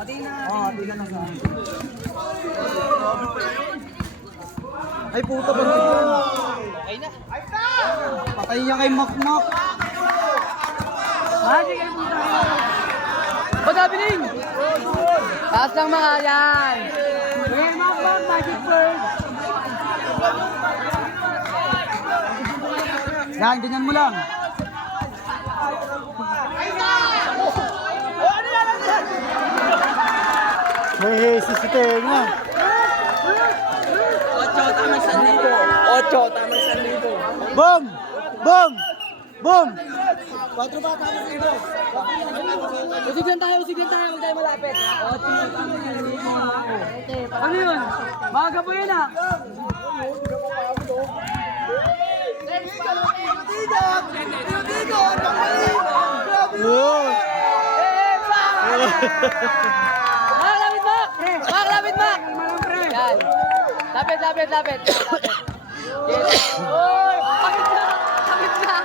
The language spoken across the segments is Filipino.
Ati ka na sa akin. Ay, puta ba ito? Okay na. Patay niya kay Makmak. Sige, puta. Pagkabiling! Taas lang mga yan. Sige, Makmak, Magic Bird. Yan, ganyan mo lang. May hesis si Tenga. 8, tamang 1,000. 8, tamang 1,000. Boom! Boom! Boom! Usiglan tayo, huwag tayo malapit. 8, tamang 1,000. Ano yun? Maga po yun ah. Oh! Makalapit, Mak! Makalapit, Mak! Yan. Lapit. Uy! Kapit na!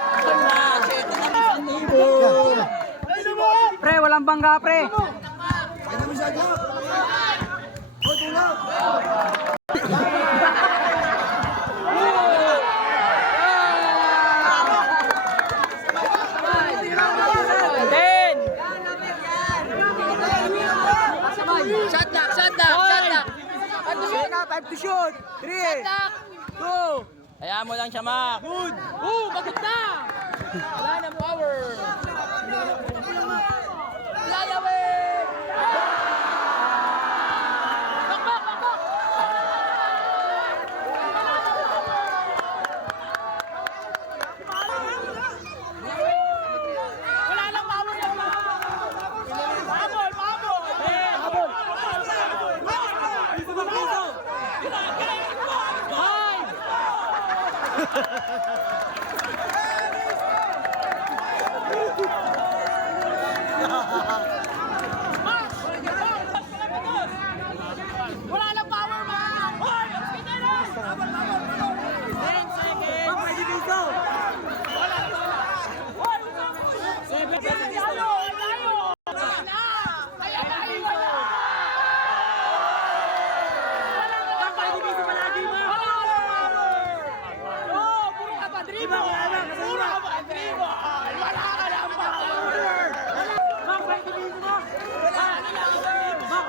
Pre, walang bangga, pre. Time to shoot. 3, 2. Hayaan mo lang siya, Mak. Good! Pagod na! Wala ng power. Layawin! Bak! Wala ng power yan, Mak! Pabol! Wala lang power, man! Hoy! Ten seconds! Pwede dito! Wala! Hoy! 7 seconds! Layo! Kaya na! Pwede dito palagi, ma! Puro ka pa dribble! Wala ka lang power! Mak, pwede dito, Mak!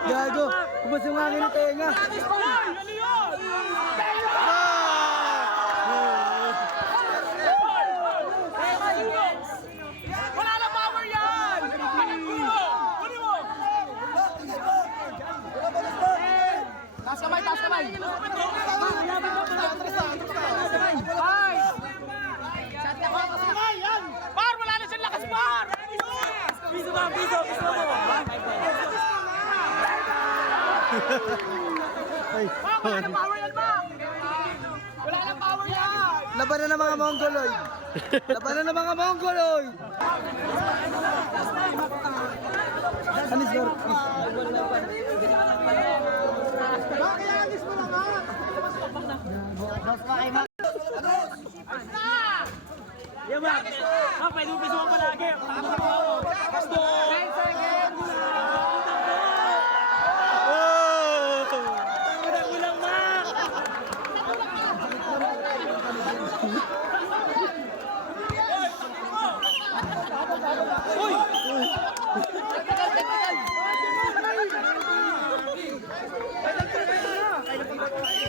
Gago. Kubas yung hangin ng Tenga. Wala na power yan! Kunin mo! Taas kamay! Par! Wala na siyang lakas, Par! Piso mo! Ay, Wala na power yan, Mak! Wala na power yan! labanan ng mga Mongoloid. Anis mo. Yeah, Mak! Pwede mo piso mo palagi! 10 seconds! Tangunan mo lang, Mak!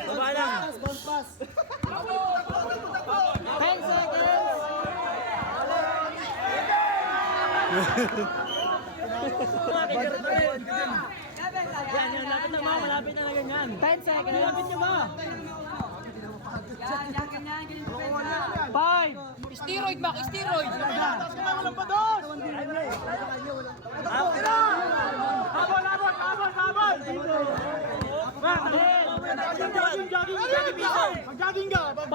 Baba lang! 10 seconds! Yan, lapit na, Mak. Malapit na ganyan. 10 seconds. Lapit niyo ba? Yan, ganyan. 5. Steroid, Mak. Steroid. Walang pa doon. Habol. Mak, jogging piso. Mag-jogging ka. 5.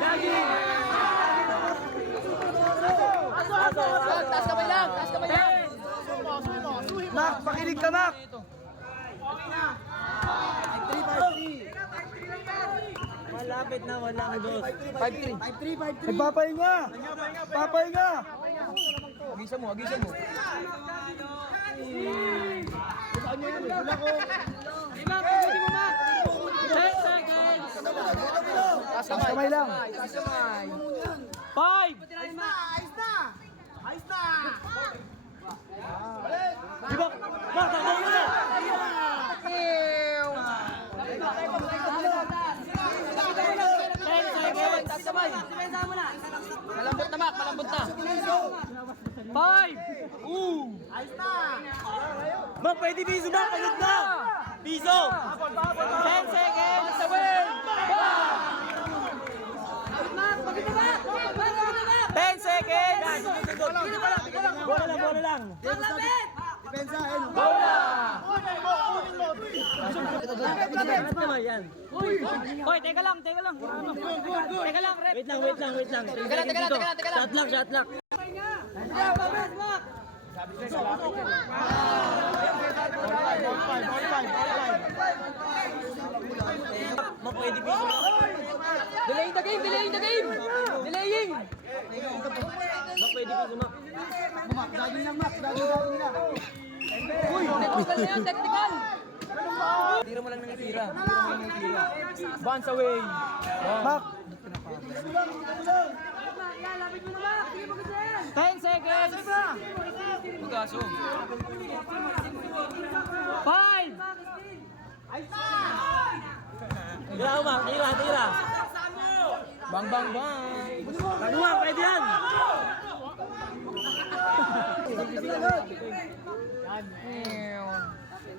Jogging. Taas kamay lang. Mak, pakinig ka, Mak. Malapit na, walang dos. 5-3. Nagpapahinga. Papahinga. Agisa mo. Lima, pwede mo na. 10 seconds. Taas kamay lang. 5. Diba? Takbo mo na. 10 seconds. Malambot na, Mac. Malambot na. 5. Mak, pwede piso ba? Pagod na! Piso! 10 seconds. Sa win. 10 seconds. Bola lang. Hoy, teka lang. Teka lang, rep. Wait lang. Shot lock. Mak, pwede piso ba? Delaying the game. Delaying. Mak, pwede piso, Mak. Daging lang, Mac. Daging lang. Technical na yan, technical. Tira mo lang ng tira. Bounce away. Mac. 10 seconds. Magaso. 5. Tira mo, Mak. Tira. Bang. Ano nga, pwede yan.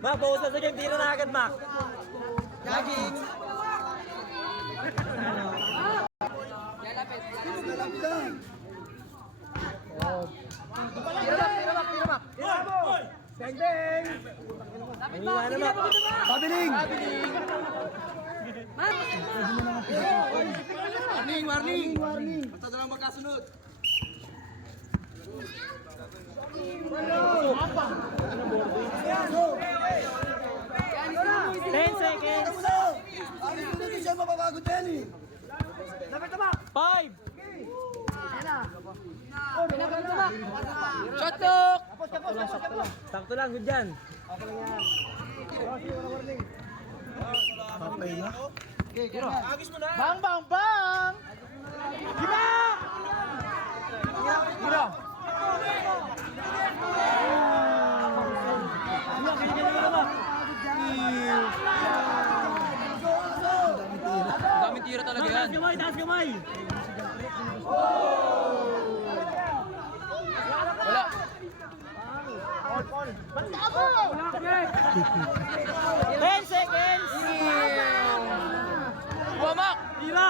Mak, bawas na sa game. Tira na agad, Mak. Jogging. Tira mak. Maniwa na, Mak. Pabiling. Warning. Ten seconds. Hindi siya mapapagod yan eh. 5. Shot lock. Sakto lang, good dyan. Papay na. Bang. Gila. Daming tira talaga yan. Taas kamay. Wala. 10 seconds. Buwamak. Tira.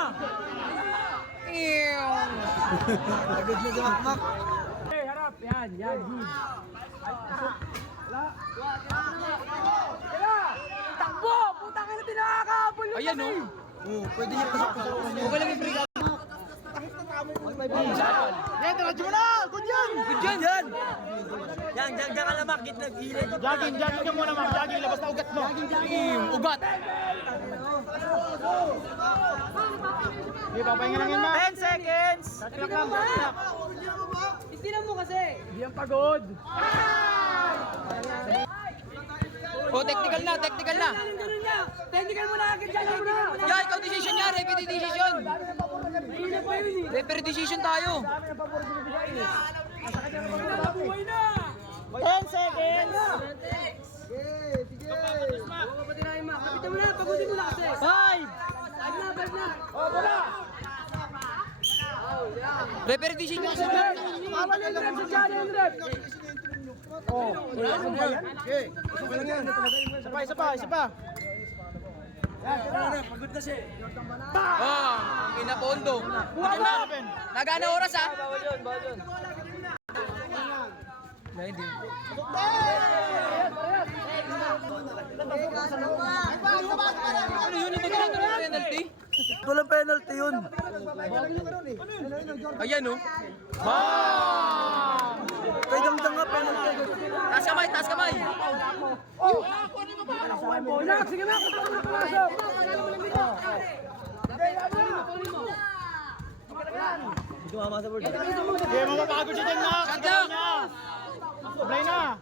Agad na sa Mac. Takbo! Putang ina, tinakakabol yun. Ayan, no? Oo, pwede niya pasok. Okay lang yung free. Diretso mo na! Good yan! Good yan. Yan ka lang, Mak. Gitna, gilid. Jogging ka muna, Mac. Jogging, labas na ugat mo. Ugat. Hindi, papahinga lang yun, Mac. 10 seconds. Istinan mo kasi. Hindi yan pagod. Oh, technical na. Ganun niya. Technical mo na agad dyan. Technical mo na. Yeah, ikaw decision niya. Referee decision. Hindi na pa yun eh. Referee decision tayo. Nabuhay na. 10 seconds. Sige. Oo, pati na yung ma. Kapitan mo na. Pagutin mo na kasi. 5. Bag na. Referee decision. Bawal yung rep sa dyan yung rep. Isa pa. Oh, pinapondo. Nagana oras ha? Ano yun? Ito na penalty? Walang penalty yun. Ayan oh. Kay dangdang nga penalty. Taas kamay. Relax, sige na. Pumasok. Tumama sa board. Hindi, mapapagod siya dyan, Mac. Shot lock. Sablay na.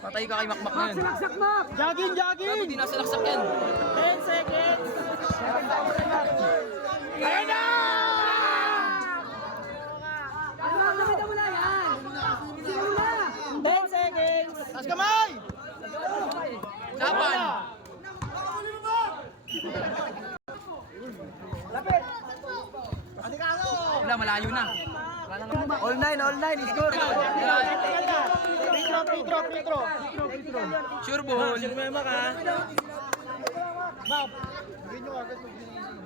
Patay ka kay Makmak na yun. Salaksak, Mak! Jogging, Gago, jogging! di nasalaksak yan. 10 seconds! Ayan na! Nakita mo na yan! Sige mo na! 10 seconds! Taas kamay! Laban! Wala, malayo na. All 9, score! Free throw! Sure ball.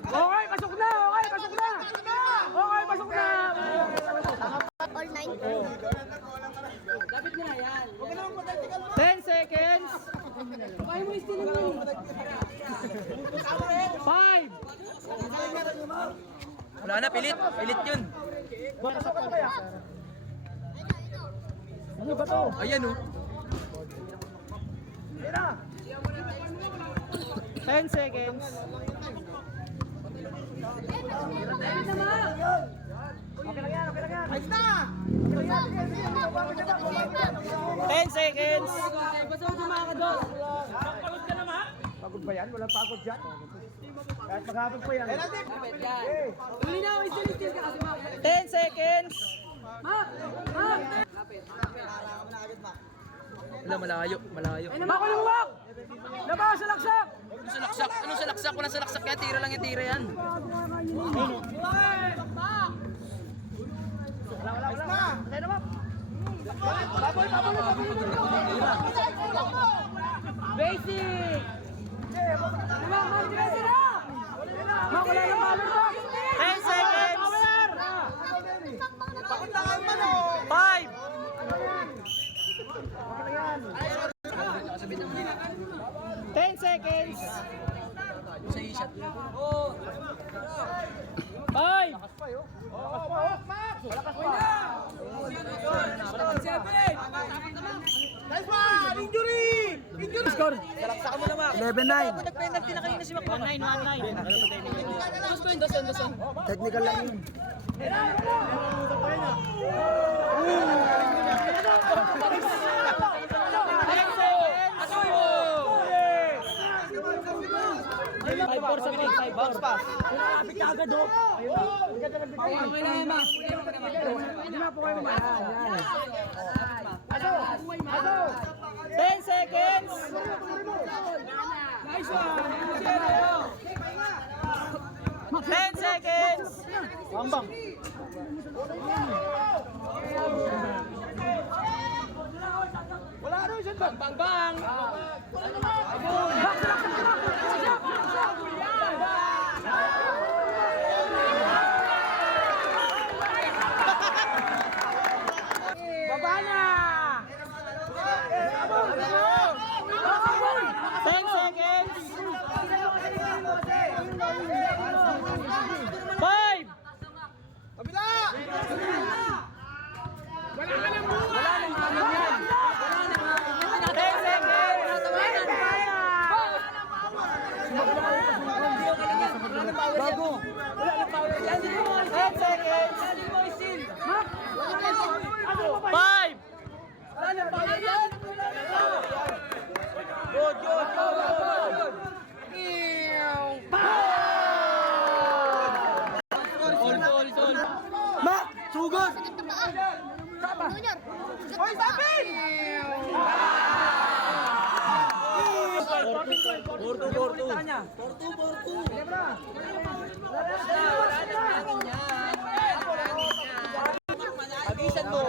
Okay, pasok na! Okay, pasok na! Okay, pasok na! All 9. Dapat na yan. 10 seconds! Kaya mo istin mo. 5! Wala na, pilit. Pilit yun. Ano ba to? Ayan oh. 10 seconds! 10 seconds! Basta mo dumakados. Pagod ba yan? Walang pagod dyan. Kahit maghapon po yan. Dapat yan. Uli na, istin ka kasi Mak. 10 seconds! Mak! Mak! Wala, malayo. Malayo. Mak, ulit mo, Mak! Labas, salaksak! Anong salaksak? Anong salaksak? Walang salaksak yan. Tira lang yung tira yan. Basic! Mak, Mak, sige sila! Mak, wala nang power, Mak! 10 seconds! 5! 10 seconds! Sa ishat. 5! Score! 11-9. Nag-penalty na kanina si Makmak. 1-9. Dos point, dos. Technical lang yun. Five four sa pin, 5 bounce pass. Kapit ka agad, oh! Okay na yan, Mak. Hindi na po kayo mayan. 10 seconds! Nice one! 10 seconds! Bambang. Baba na! 10 seconds! 5! Wala ka nang buhay! 10 seconds! Bago! 10 seconds! 5! Good! Mak! Sugod! Junior. Hoy, sabi! Porto. Agisan mo.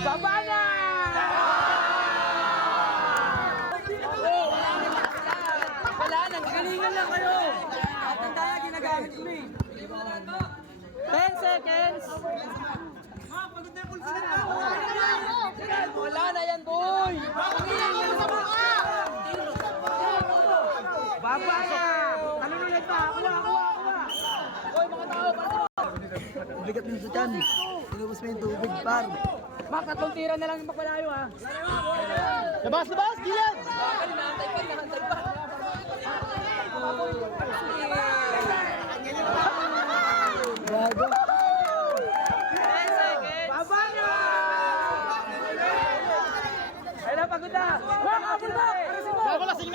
Baba na! Wala nang galingan lang kayo. At ang daya ginagamit ko eh. 10 seconds. Wala na yan, boy. Baba na! Ano nung nagpa? Kuha! Boy, mga tao, Bigat mo sa tiyan. Inubos mo yung tubig, par. Mak, 3 tira na lang yung magpalayo ha. Labas! Gilid! Nahantay pa. Bago. 10 seconds. Baba na! Ay na, pagod na!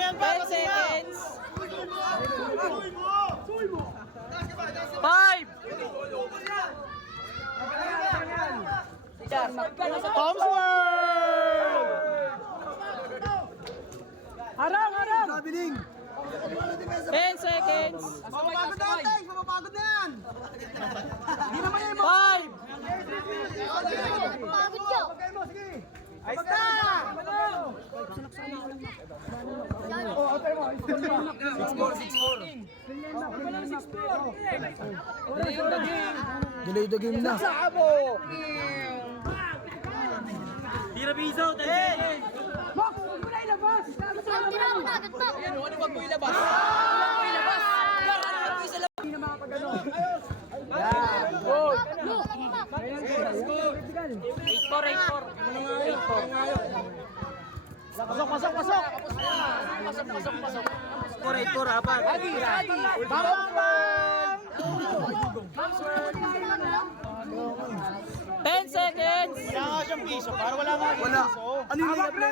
yan, 10 seconds. 5. Tom's World! Harang, harang. 10 seconds. Mapapagod na yan, Teng! Mapapagod na yan! Hindi naman yan, 5. Pagod ka. Ayos na! Delay the game na. Tira piso, 10 seconds. Max, huwag mo na ilabas. Ang tira mo na agad, Max. Ano wag mo ilabas? Go. Max. 8-4. Pasok, pasok, pasok. Pasok, 8-4, apat. Bang! 10 seconds. Wala nga siyang piso, para wala nga siyang piso. Ano yung layup niya?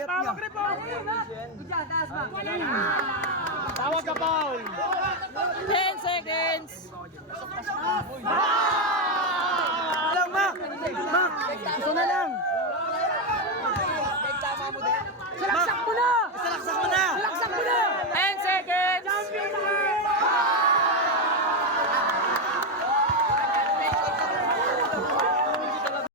Diyan, taas ba? Tawag ka, Paul! 10 seconds.